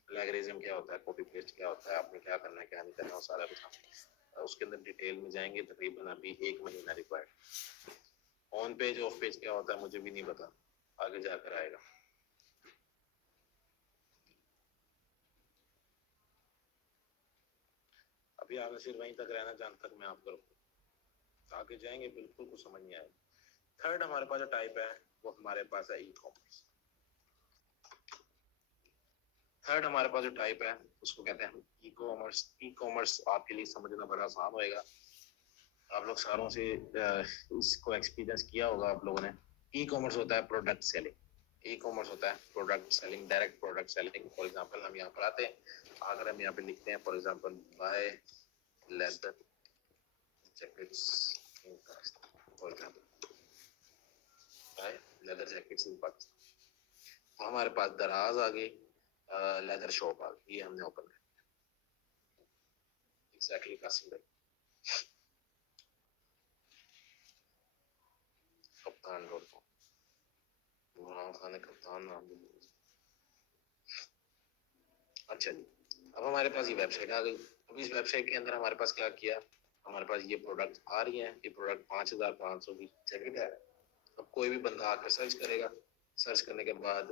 प्लेगरिज्म क्या होता है, कॉपी पेस्ट क्या होता है, आपने क्या करना है क्या नहीं करना, सारा कुछ हम उसके अंदर डिटेल में जाएंगे। तकरीबन अभी 1 महीना required. On page of page क्या होता है मुझे भी नहीं पता, आगे जाकर आएगा। अभी आपने सिर्फ वहीं तक रहना जहां तक मैं आपको रखूँ, आगे जाएंगे बिल्कुल कुछ समझ नहीं आएगा। थर्ड हमारे पास जो टाइप है वो हमारे पास है ई कॉमर्स। थर्ड हमारे पास जो टाइप है उसको कहते हैं ई कॉमर्स। ई कॉमर्स आपके लिए समझना बड़ा आसान होएगा, आप लोग सारों से इसको एक्सपीरियंस किया होगा आप लोगों ने। ई कॉमर्स होता है प्रोडक्ट सेलिंग, ई कॉमर्स होता है product selling, direct product selling. For example हम यहाँ पर आते हैं, अगर हम यहाँ पे लिखते हैं for example buy leather jackets in Pakistan, for example buy leather jackets in Pakistan, हमारे पास दराज आ गई, लेदर शॉप आ गई, ये हमने ओपन कर एग्जैक्टली कासिम भाई, कप्तान.com, इमरान खान ने कप्तान नाम दिया। अच्छा जी, अब हमारे पास ये वेबसाइट आ गई। अब इस वेबसाइट के अंदर हमारे पास क्या किया, हमारे पास ये प्रोडक्ट आ रही है, ये प्रोडक्ट 5500 की जैकेट है। अब कोई भी बंदा आकर सर्च करेगा, सर्च करने के बाद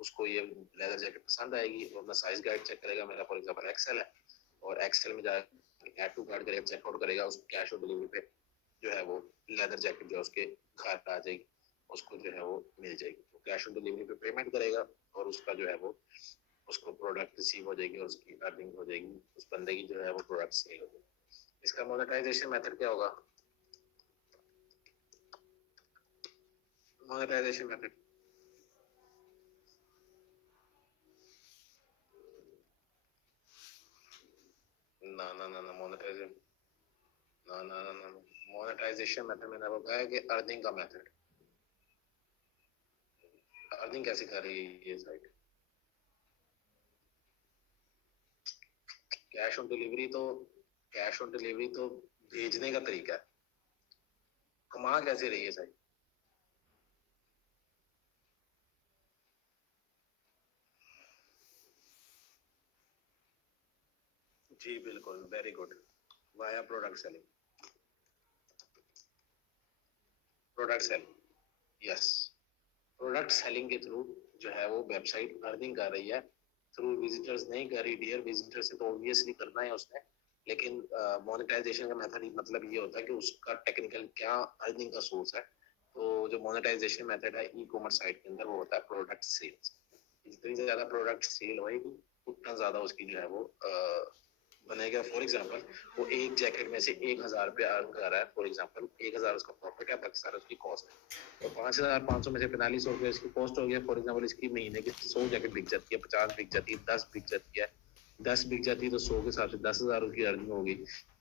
उसको ये लेदर जैकेट पसंद आएगी, वो अपना साइज गाइड चेक करेगा, मेरा फॉर एग्जांपल एक्सएल है, और एक्सएल में जाकर ऐड टू कार्ट करेगा, चेकआउट करेगा, उसको कैश ऑन डिलीवरी पे जो है वो लेदर जैकेट जो है उसके घर आ जाएगी, उसको जो है वो मिल जाएगी। तो कैश ऑन डिलीवरी पे पेमेंट करेगा और उसका जो है वो उसको प्रोडक्ट रिसीव हो जाएगी और उसकी अर्निंग हो जाएगी, उस बंदे की जो है वो प्रोडक्ट सेल हो जाएगी। इसका मोनेटाइजेशन मेथड क्या होगा, मोनेटाइजेशन मेथड ना ना ना ना मोनेटाइजेशन ना ना ना ना मोनेटाइजेशन मेथड मैंने बताया कि अर्निंग का मेथड। अर्निंग कैसे कर रही है ये साइट, कैश ऑन डिलीवरी तो, कैश ऑन डिलीवरी तो भेजने का तरीका है, कमा कैसे रही है साइट। जी बिल्कुल, very good, via product selling, product selling, yes, product selling के थ्रू जो है वो वेबसाइट अर्निंग कर रही है, थ्रू विजिटर्स नहीं कर रही डियर, विजिटर से तो ऑब्वियसली करना है उसने, लेकिन मोनेटाइजेशन का मेथड ही मतलब ये होता है कि उसका टेक्निकल क्या अर्निंग का सोर्स है। तो जो मोनेटाइजेशन मेथड है ई कॉमर्स साइट के अंदर वो होता है प्रोडक्ट सेल्स। जितनी ज्यादा प्रोडक्ट सेल होएगी उतना ज्यादा उसकी जो है वो बनेगा। फॉर एग्जांपल वो एक जैकेट में से 1000 रुपये अर्न कर रहा है, फॉर एग्जांपल 1000 उसका प्रॉफिट है, बाकी सारा उसकी कॉस्ट है, तो 5500 में से 4500 रुपये इसकी कॉस्ट हो गया। फॉर एग्जांपल इसकी महीने की 100 जैकेट बिक जाती है, 50 बिक जाती है, 10 बिक जाती है, 10 बिक जाती है तो 100 के हिसाब से 10,000 उसकी अर्निंग होगी,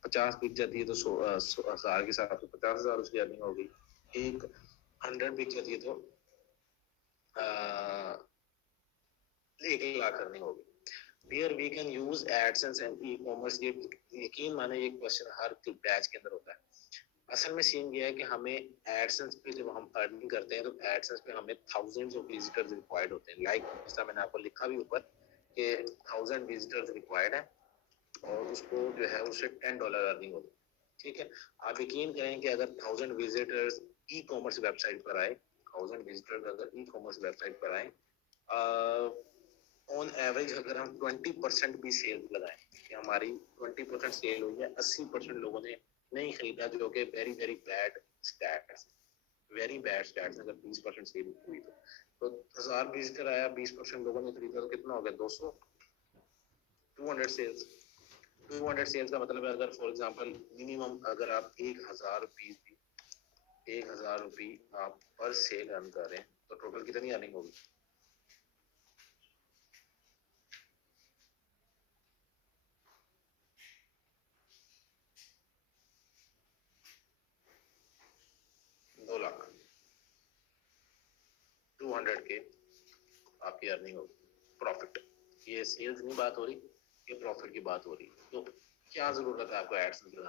50 बिक जाती है तो 100,000 के हिसाब से 50,000 उसकी अर्निंग होगी, एक 100 बिक जाती है तो 1 लाख अर्निंग होगी। Here we can use AdSense and e-commerce। ये यकीन माने एक क्वेश्चन हर बैच के अंदर होता है। असल में सीन ये है कि हमें एडसेंस पे जब हम अर्निंग करते हैं तो एडसेंस पे हमें थाउजेंड्स ऑफ विजिटर्स रिक्वायर्ड होते हैं, लाइक जैसा मैंने आपको लिखा भी ऊपर कि 1000 विजिटर्स रिक्वायर्ड है और उसको जो है उससे $10 अर्निंग होती है। ठीक है, आप यकीन करें कि अगर 1000 विजिटर्स ई कॉमर्स वेबसाइट पर आए, 1000 विजिटर्स अगर ई कॉमर्स वेबसाइट पर आए, ऑन एवरेज अगर हम 20% भी सेल लगाएं कि हमारी 20% सेल हुई है, 80% लोगों ने नहीं खरीदा, जो कि very very bad stats, very bad stats. अगर 20% सेल हुई तो 1000 विजिटर आया, 20% लोगों ने खरीदा तो कितना हो गया, 200, 200 सेल्स। 200 सेल्स का मतलब है अगर फॉर एग्जांपल मिनिमम अगर आप 1000 रुपीज भी, 1000 रुपये आप पर सेल अर्न कर रहे हैं तो टोटल कितनी अर्निंग होगी, 2 लाख, 200 के आपकी अर्निंग होगी, प्रॉफिट। ये ये सेल्स नहीं बात हो रही, ये प्रॉफिट की बात हो रही। तो क्या ज़रूरत है आपको एडसेंस लगाने